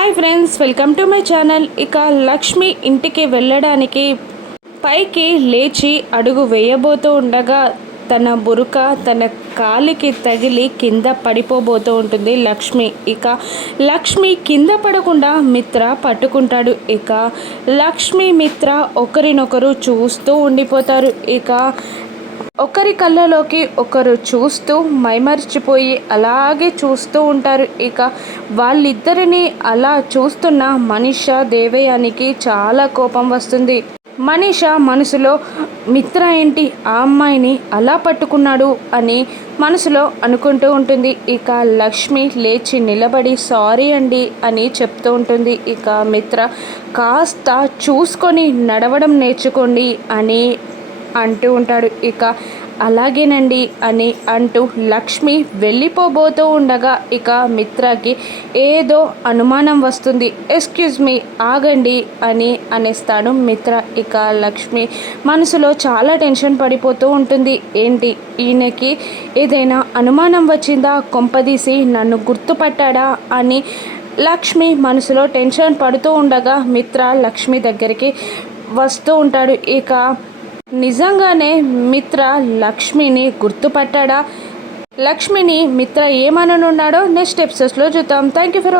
Hi friends, welcome to my channel. ఇక లక్ష్మి ఇంటికి వెళ్ళడానికి పైకి లేచి అడుగు వేయబోతూ ఉండగా తన బురక తన కాలికి తగిలి కింద పడిపోబోతూ ఉంటుంది లక్ష్మి. ఇక లక్ష్మి కింద పడకుండా మిత్ర పట్టుకుంటాడు. ఇక లక్ష్మి మిత్ర ఒకరినొకరు చూస్తూ ఉండిపోతారు. ఇక ఒకరి కళ్ళలోకి ఒకరు చూస్తూ మైమరిచిపోయి అలాగే చూస్తూ ఉంటారు. ఇక వాళ్ళిద్దరిని అలా చూస్తున్న మనీషా దేవయానికి చాలా కోపం వస్తుంది. మనీషా మనసులో మిత్ర ఏంటి ఆ అమ్మాయిని అలా పట్టుకున్నాడు అని మనసులో అనుకుంటూ ఉంటుంది. ఇక లక్ష్మి లేచి నిలబడి సారీ అండి అని చెప్తూ ఉంటుంది. ఇక మిత్ర కాస్త చూసుకొని నడవడం నేర్చుకోండి అని అంటూ ఉంటాడు. ఇక అలాగేనండి అని అంటూ లక్ష్మి వెళ్ళిపోబోతూ ఉండగా ఇక మిత్రకి ఏదో అనుమానం వస్తుంది. ఎక్స్క్యూజ్ మీ, ఆగండి అని అనేస్తాడు మిత్ర. ఇక లక్ష్మి మనసులో చాలా టెన్షన్ పడిపోతూ ఉంటుంది. ఏంటి ఈయనకి ఏదైనా అనుమానం వచ్చిందా, కొంపదీసి నన్ను గుర్తుపట్టాడా అని లక్ష్మి మనసులో టెన్షన్ పడుతూ ఉండగా మిత్ర లక్ష్మి దగ్గరికి వస్తూ ఉంటాడు. ఇక నిజంగానే మిత్ర లక్ష్మిని గుర్తుపట్టాడా? లక్ష్మిని మిత్ర ఏమననున్నాడో నెక్స్ట్ ఎపిసోడ్స్లో చూద్దాం. Thank you for